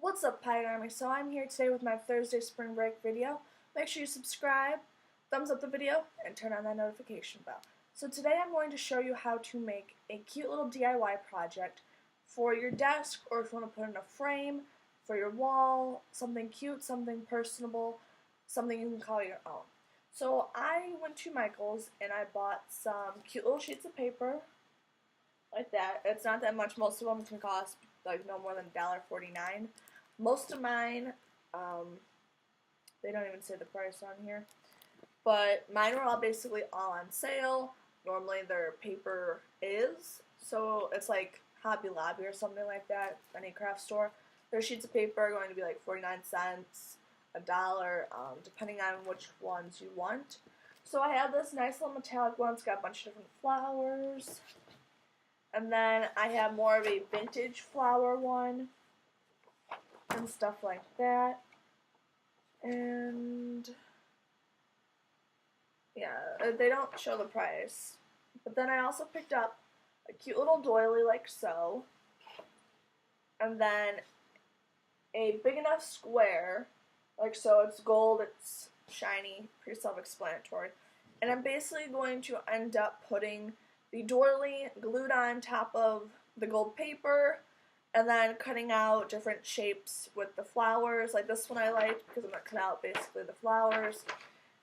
What's up, Pirate Army? So I'm here today with my Thursday spring break video. Make sure you subscribe, thumbs up the video, and turn on that notification bell. So today I'm going to show you how to make a cute little DIY project for your desk, or if you want to put in a frame, for your wall, something cute, something personable, something you can call your own. So I went to Michael's and I bought some cute little sheets of paper, like that. It's not that much. Most of them can cost like no more than $1.49. Most of mine, they don't even say the price on here, but mine were all basically all on sale. Normally their paper is, so it's like Hobby Lobby or something like that, any craft store. Their sheets of paper are going to be like 49 cents, $1, depending on which ones you want. So I have this nice little metallic one. It's got a bunch of different flowers. And then I have more of a vintage flower one and stuff like that. And yeah, they don't show the price. But then I also picked up a cute little doily like so. And then a big enough square like so. It's gold, it's shiny, pretty self-explanatory. And I'm basically going to end up putting the doily glued on top of the gold paper, and then cutting out different shapes with the flowers. Like this one I liked because I'm going to cut out basically the flowers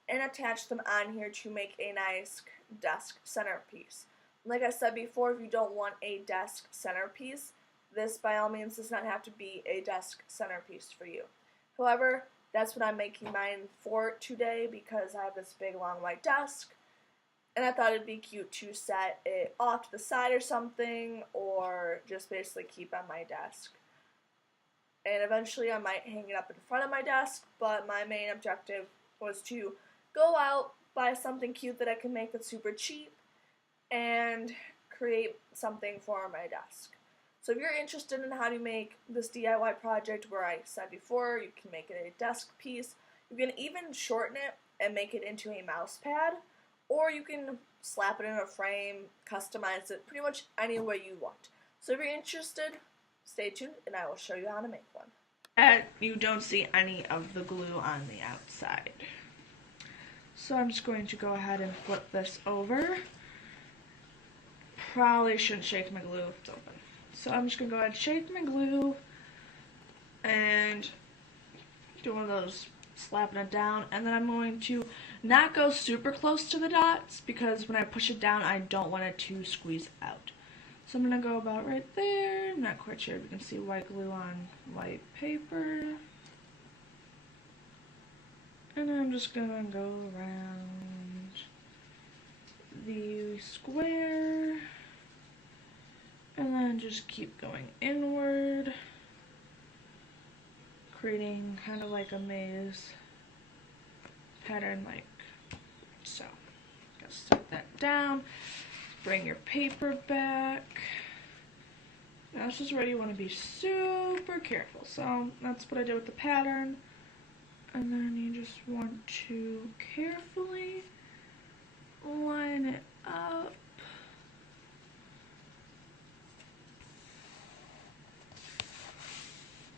and attach them on here to make a nice desk centerpiece. Like I said before, if you don't want a desk centerpiece, this by all means does not have to be a desk centerpiece for you. However, that's what I'm making mine for today because I have this big long white desk. And I thought it'd be cute to set it off to the side or something, or just basically keep on my desk. And eventually I might hang it up in front of my desk, but my main objective was to go out, buy something cute that I can make that's super cheap, and create something for my desk. So if you're interested in how to make this DIY project where I said before, you can make it a desk piece, you can even shorten it and make it into a mouse pad, or you can slap it in a frame, customize it pretty much any way you want. So if you're interested, stay tuned and I will show you how to make one. You don't see any of the glue on the outside. So I'm just going to go ahead and flip this over. Probably shouldn't shake my glue if it's open. So I'm just going to go ahead and shake my glue and do one of those slapping it down, and then I'm going to not go super close to the dots because when I push it down I don't want it to squeeze out. So I'm going to go about right there. I'm not quite sure if you can see white glue on white paper. And I'm just going to go around the square and then just keep going inward, creating kind of like a maze pattern like so. Just set that down, bring your paper back. Now this is where you want to be super careful. So that's what I did with the pattern. And then you just want to carefully line it up.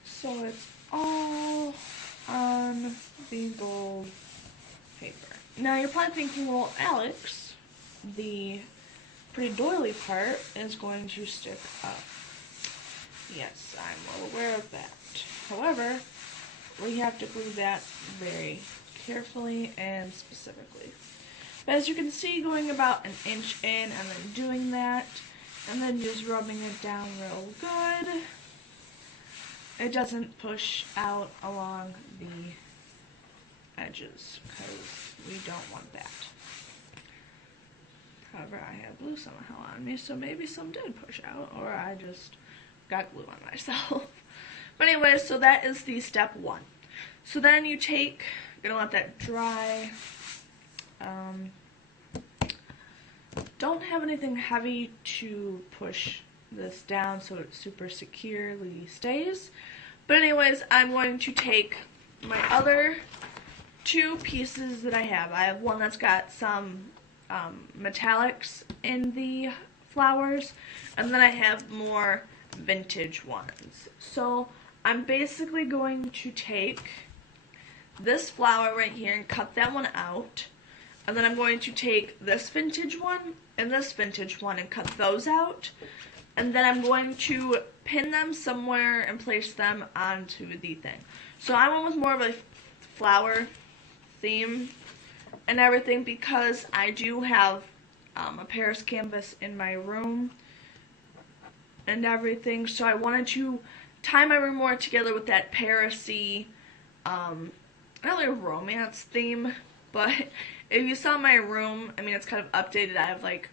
So it's all on the gold paper. Now you're probably thinking, well, Alex, the pretty doily part is going to stick up. Yes, I'm well aware of that. However, we have to glue that very carefully and specifically. But as you can see, going about an inch in and then doing that, and then just rubbing it down real good. It doesn't push out along the edges because we don't want that. However, I have glue somehow on me, so maybe some did push out, or I just got glue on myself. But anyway, so that is the step one. So then you take, you're gonna let that dry. Don't have anything heavy to push this down so it super securely stays. But anyways, I'm going to take my other two pieces that I have. I have one that's got some metallics in the flowers, and then I have more vintage ones. So I'm basically going to take this flower right here and cut that one out. And then I'm going to take this vintage one and this vintage one and cut those out. And then I'm going to pin them somewhere and place them onto the thing. So I went with more of a flower theme and everything because I do have a Paris canvas in my room and everything. So I wanted to tie my room more together with that Paris-y, not really a romance theme, but if you saw my room, I mean, it's kind of updated. I have like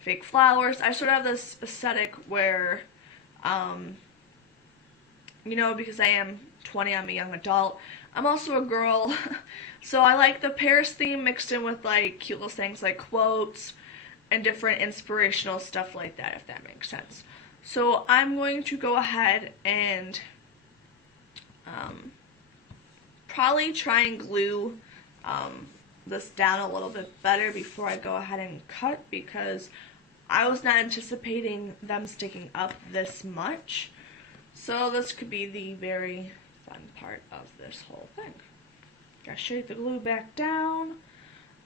fake flowers. I sort of have this aesthetic where, you know, because I am 20, I'm a young adult. I'm also a girl, so I like the Paris theme mixed in with like cute little things like quotes and different inspirational stuff like that, if that makes sense. So I'm going to go ahead and probably try and glue this down a little bit better before I go ahead and cut, because I was not anticipating them sticking up this much. So this could be the very fun part of this whole thing. Gotta shake the glue back down.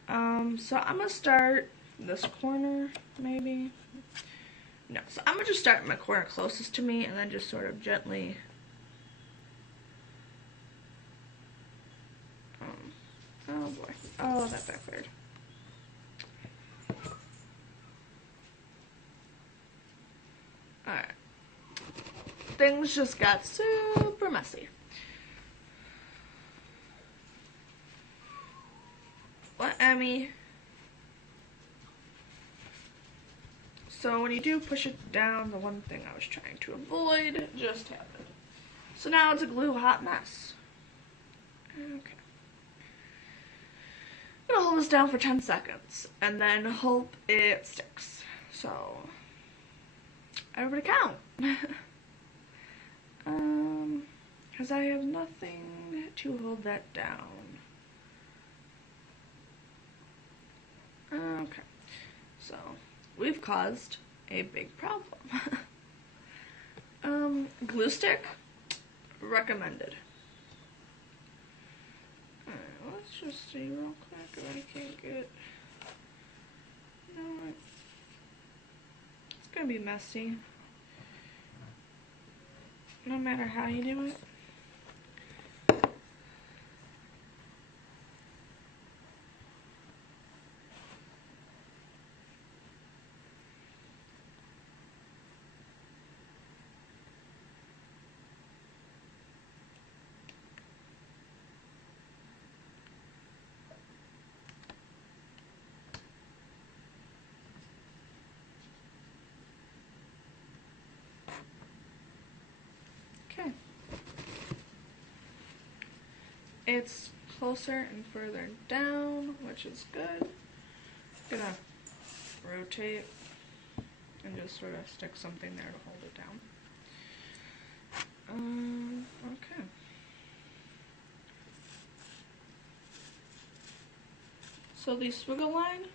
So I'm gonna start this corner, maybe. No, so I'm gonna just start my corner closest to me and then just sort of gently oh boy. Oh, that backfired. Alright. Things just got super messy. What, Emmy? So when you do push it down, the one thing I was trying to avoid just happened. So now it's a glue hot mess. Okay. I'm gonna hold this down for 10 seconds and then hope it sticks. So, everybody count. Because I have nothing to hold that down. Okay. So, we've caused a big problem. Glue stick, recommended. Let's just see real quick if I can't get, you know what, it's gonna be messy, no matter how you do it. Okay. It's closer and further down, which is good. I'm gonna rotate and just sort of stick something there to hold it down. Okay. So the swiggle line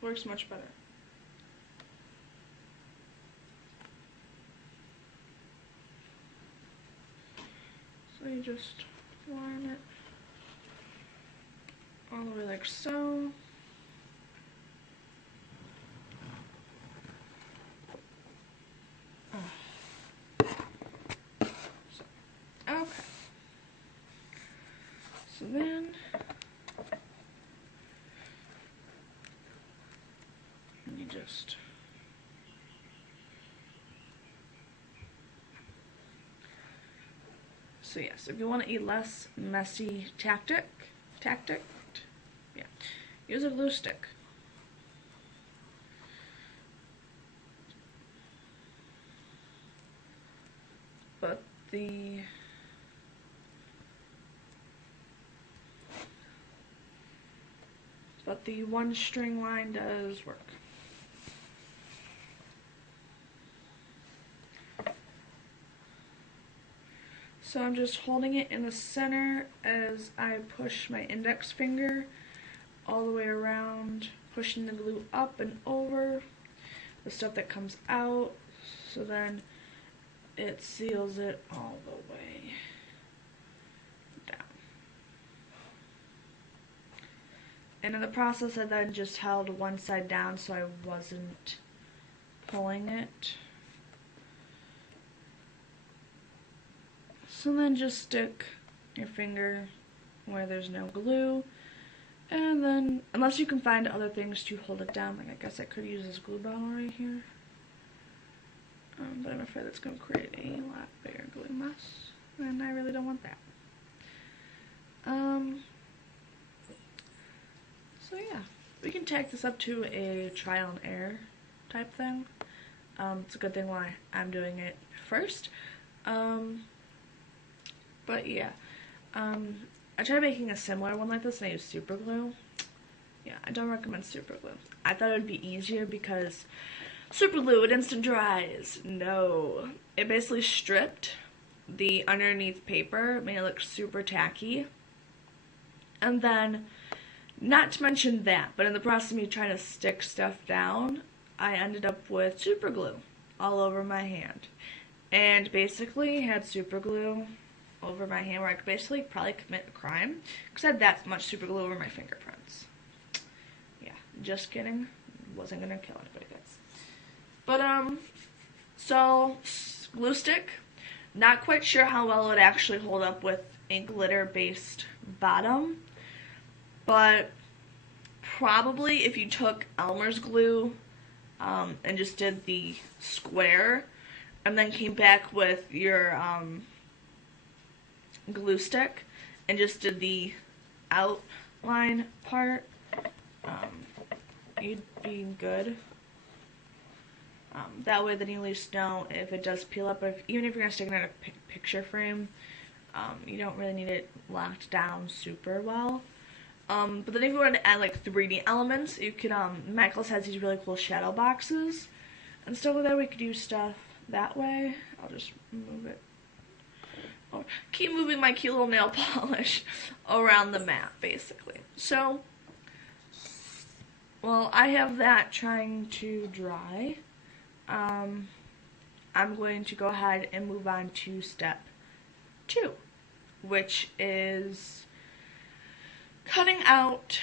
works much better. So you just line it all the way like so. Okay. So then you just so yes, if you want a less messy tactic, yeah, use a glue stick. But the one string line does work. So I'm just holding it in the center as I push my index finger all the way around, pushing the glue up and over the stuff that comes out, so then it seals it all the way. And in the process, I then just held one side down so I wasn't pulling it. So then just stick your finger where there's no glue. And then, unless you can find other things to hold it down, like I guess I could use this glue bottle right here. But I'm afraid that's going to create a lot bigger glue mess, and I really don't want that. So yeah, we can tack this up to a trial and error type thing. It's a good thing why I'm doing it first. But yeah, I tried making a similar one like this and I used super glue. Yeah, I don't recommend super glue. I thought it would be easier because super glue, it instant dries. No. It basically stripped the underneath paper, made it look super tacky. And then, not to mention that, but in the process of me trying to stick stuff down, I ended up with super glue all over my hand. And basically had super glue over my hand where I could basically probably commit a crime because I had that much super glue over my fingerprints. Yeah, just kidding. Wasn't gonna kill anybody, guys. But so glue stick. Not quite sure how well it would actually hold up with a glitter-based bottom, but probably if you took Elmer's glue and just did the square, and then came back with your glue stick and just did the outline part, you'd be good. That way then you at least know if it does peel up, but even if you're going to stick it in a picture frame, you don't really need it locked down super well. But then if you wanted to add like 3D elements, you could, Michaels has these really cool shadow boxes and stuff like that. We could use stuff that way. I'll just move it. Oh, keep moving my cute little nail polish around the mat, basically. So, well, I have that trying to dry. I'm going to go ahead and move on to step 2, which is cutting out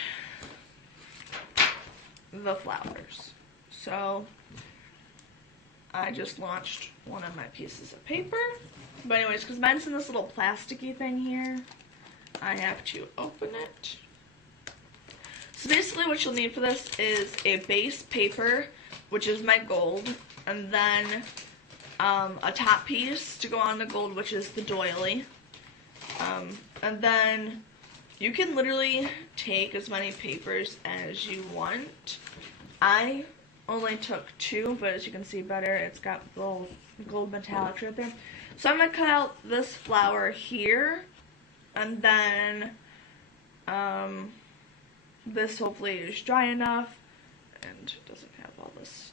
the flowers. So I just launched one of my pieces of paper. But anyways, because mine's in this little plasticky thing here, I have to open it. So basically what you'll need for this is a base paper, which is my gold, and then a top piece to go on the gold, which is the doily. And then you can literally take as many papers as you want. I only took 2, but as you can see better, it's got gold metallics right there. So I'm going to cut out this flower here, and then this hopefully is dry enough and doesn't have all this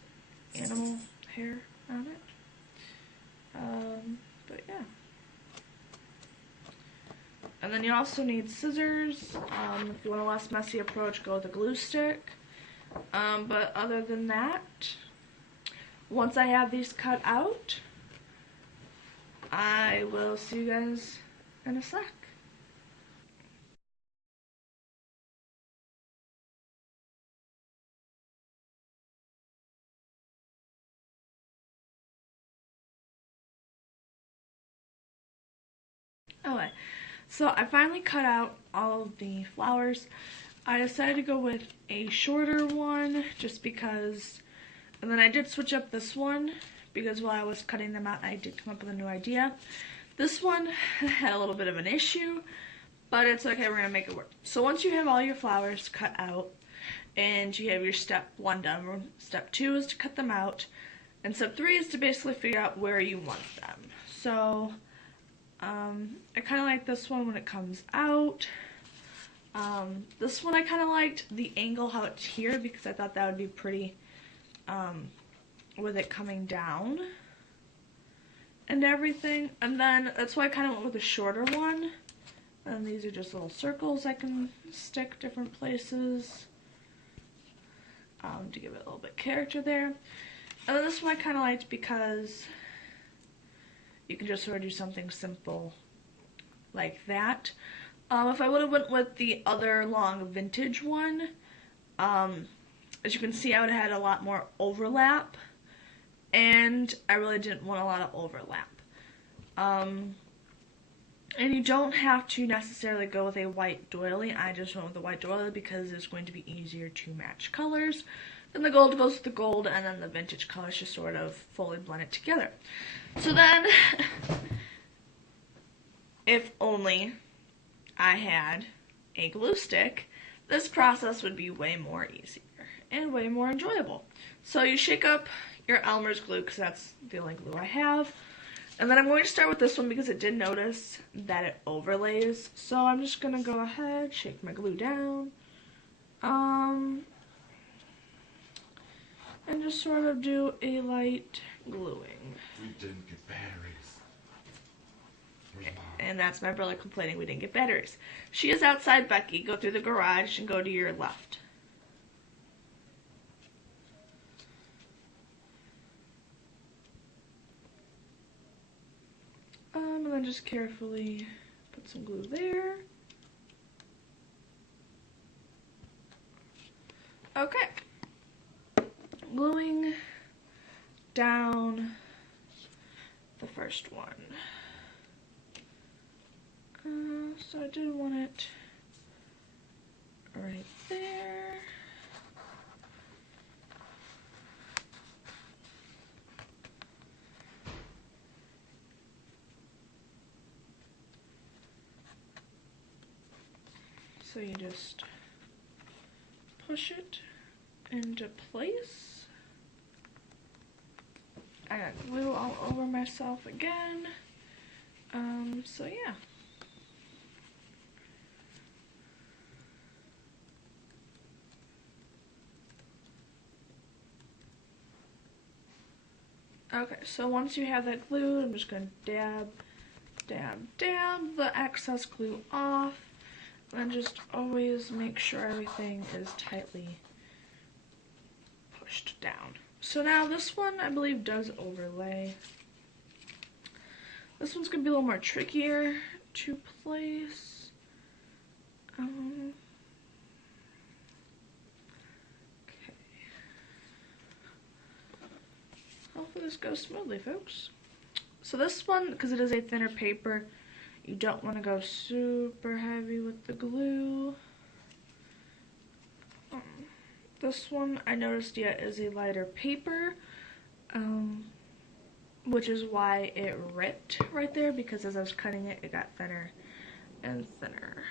animal hair on it. But yeah. And then you also need scissors. If you want a less messy approach, go with a glue stick. But other than that, once I have these cut out, I will see you guys in a sec. Okay, so I finally cut out all of the flowers. I decided to go with a shorter one just because, and then I did switch up this one because while I was cutting them out, I did come up with a new idea. This one had a little bit of an issue, but it's okay, we're going to make it work. So once you have all your flowers cut out, and you have your step 1 done, step 2 is to cut them out, and step 3 is to basically figure out where you want them. So, I kind of like this one when it comes out. This one I kind of liked the angle how it's here because I thought that would be pretty with it coming down and everything. And then that's why I kind of went with a shorter one. And these are just little circles I can stick different places to give it a little bit character there. And then this one I kind of liked because you can just sort of do something simple like that. If I would have went with the other long vintage one, as you can see, I would have had a lot more overlap, and I really didn't want a lot of overlap. And you don't have to necessarily go with a white doily. I just went with the white doily because it's going to be easier to match colors. Then the gold goes with the gold, and then the vintage colors just sort of fully blend it together. So then, if only I had a glue stick, this process would be way more easier and way more enjoyable. So you shake up your Elmer's glue, because that's the only glue I have. And then I'm going to start with this one because it did notice that it overlays. So I'm just going to go ahead, shake my glue down. And just sort of do a light gluing. We didn't get batteries. And that's my brother complaining we didn't get batteries. She is outside, Becky. Go through the garage and go to your left. And then just carefully put some glue there. Okay. Gluing down the first one. So I did want it right there. So you just push it into place. I got glue all over myself again. So yeah. Okay, so once you have that glued, I'm just going to dab, dab, dab the excess glue off. And just always make sure everything is tightly pushed down. So now this one, I believe, does overlay. This one's going to be a little more trickier to place. Okay. Hopefully this goes smoothly, folks. So this one, because it is a thinner paper, you don't want to go super heavy with the glue. This one, I noticed, is a lighter paper, which is why it ripped right there, because as I was cutting it, it got thinner and thinner.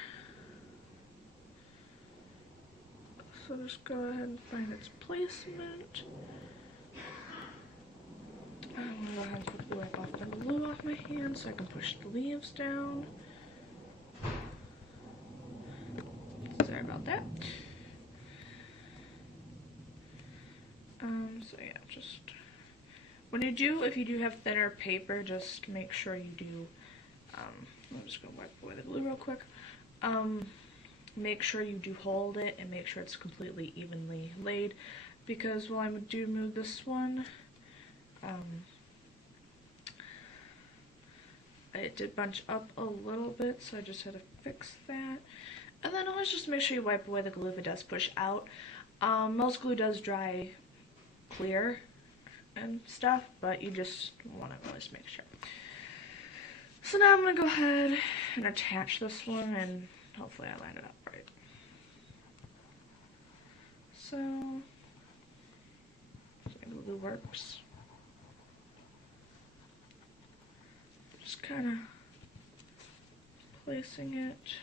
So just go ahead and find its placement. I'm going to go ahead and quickly wipe off the glue off my hand so I can push the leaves down. Sorry about that. So yeah, just when you do, if you do have thinner paper, just make sure you do, I'm just going to wipe away the glue real quick. Make sure you do hold it and make sure it's completely evenly laid, because while I do move this one, it did bunch up a little bit, so I just had to fix that. And then always just make sure you wipe away the glue if it does push out. Most glue does dry clear and stuff, but you just want to always make sure. So now I'm going to go ahead and attach this one, and hopefully I line it up right. So glue works. Just kind of placing it.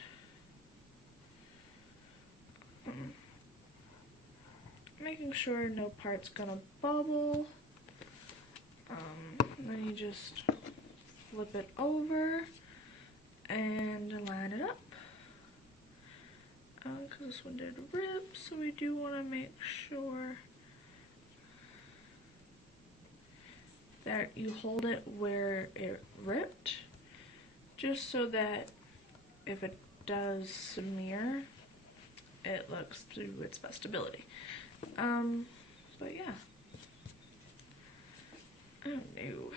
Making sure no part's gonna bubble. And then you just flip it over and line it up. Because this one did rip, so we do want to make sure that you hold it where it ripped, just so that if it does smear, it looks to its best ability. But yeah. Oh no.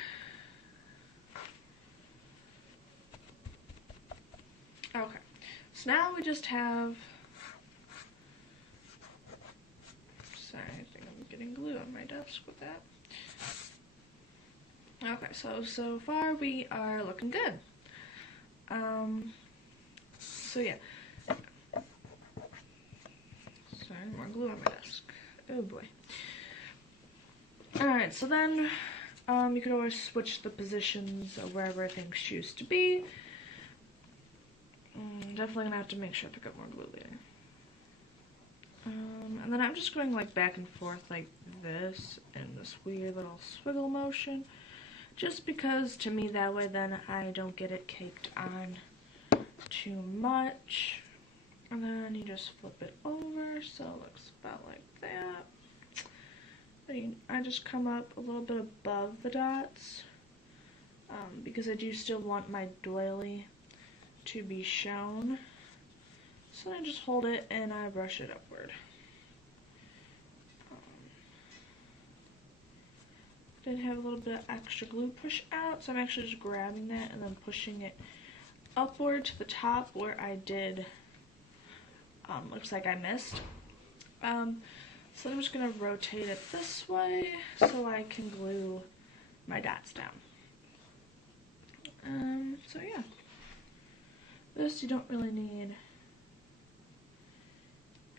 Okay. So now we just have, sorry, I think I'm getting glue on my desk with that. Okay, so far we are looking good. So yeah. Sorry, more glue on my desk. Oh boy. Alright, so then you could always switch the positions of wherever things choose to be. Definitely gonna have to make sure I pick up more glue later. And then I'm just going like back and forth like this in this weird little swiggle motion. Just because to me that way then I don't get it caked on too much. And then you just flip it over so it looks about like that. I just come up a little bit above the dots because I do still want my doily to be shown. So I just hold it and I brush it upward. Did have a little bit of extra glue push out, so I'm actually just grabbing that and then pushing it upward to the top where I did, looks like I missed. So I'm just going to rotate it this way so I can glue my dots down. So yeah, this you don't really need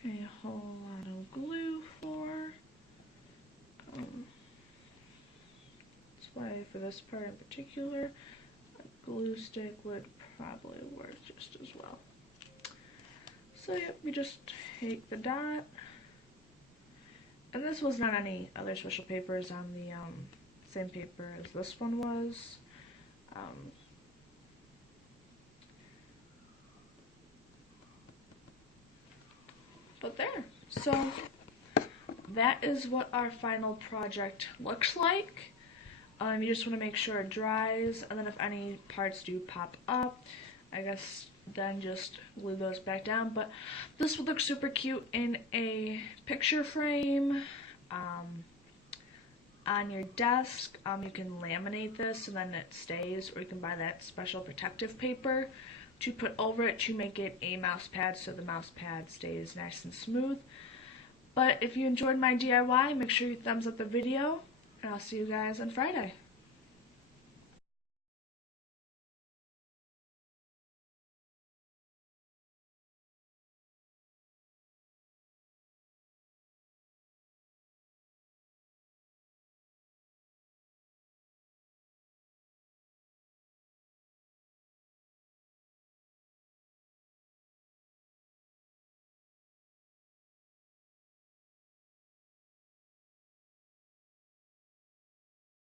a whole lot of glue for. That's why for this part in particular, a glue stick would probably work just as well. So yep, we just take the dot, and this was not any other special papers on the same paper as this one was. But there, so that is what our final project looks like. You just want to make sure it dries, and then if any parts do pop up, I guess then just glue those back down. But this would look super cute in a picture frame on your desk. You can laminate this and then it stays, or you can buy that special protective paper to put over it to make it a mouse pad so the mouse pad stays nice and smooth. But if you enjoyed my DIY, make sure you thumbs up the video, and I'll see you guys on Friday.